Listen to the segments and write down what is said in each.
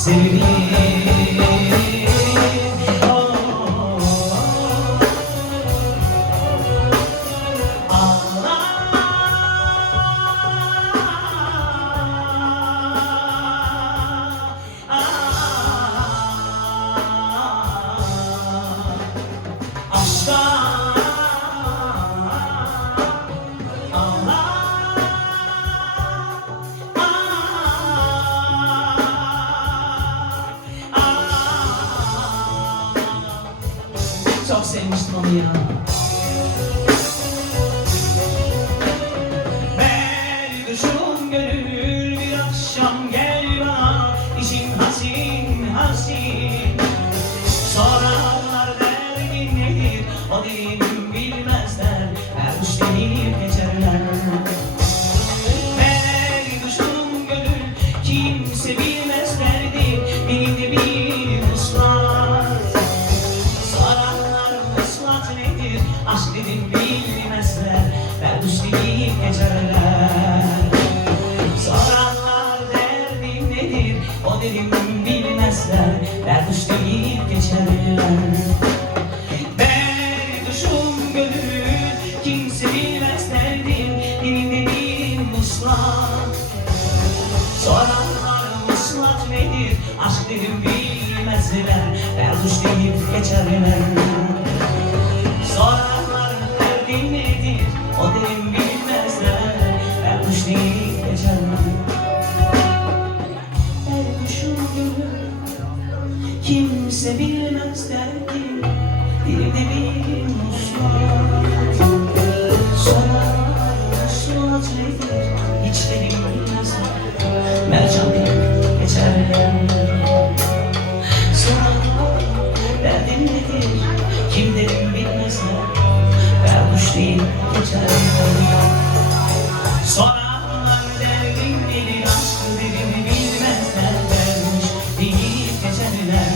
sevdim. Çok sevmiştim onu ya. Berduşum gönül bir akşam gel bana, İçim hasin hasin. Sorarlar derdin nedir, o dilim bilmezler, ermiş denip geçerler. Berduşum gönül kimse bilmez derdi, benim de bir ısrar. Aşk dedim bilmezler, berduş deyip geçerler. Soranlar derdin nedir, o dedim bilmezler, berduş deyip geçerler. Berduşum gönül, kimse bilmez derdim, dilinde bir muslat. Soranlar muslat nedir, aşk dedim bilmezler, berduş deyip geçerler. Sorarlar derdin nedir, o derim bilmezler, berduş deyip geçerler. Berduşum gönül, kimse bilmez derdim, dilimde bir muslat. Sorarlar muslat nedir, hiç de bilmezler, mercan deyip geçerler. Sorarlar derdin nedir, kim derim bilmezler, berduş deyip geçerler. Soranlar derdin nedir, aşk derim bilmezler, berduş deyip geçerler.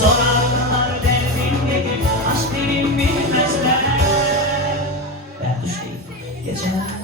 Sorarlar derdin nedir, aşk derim bilmezler, berduş deyip geçerler.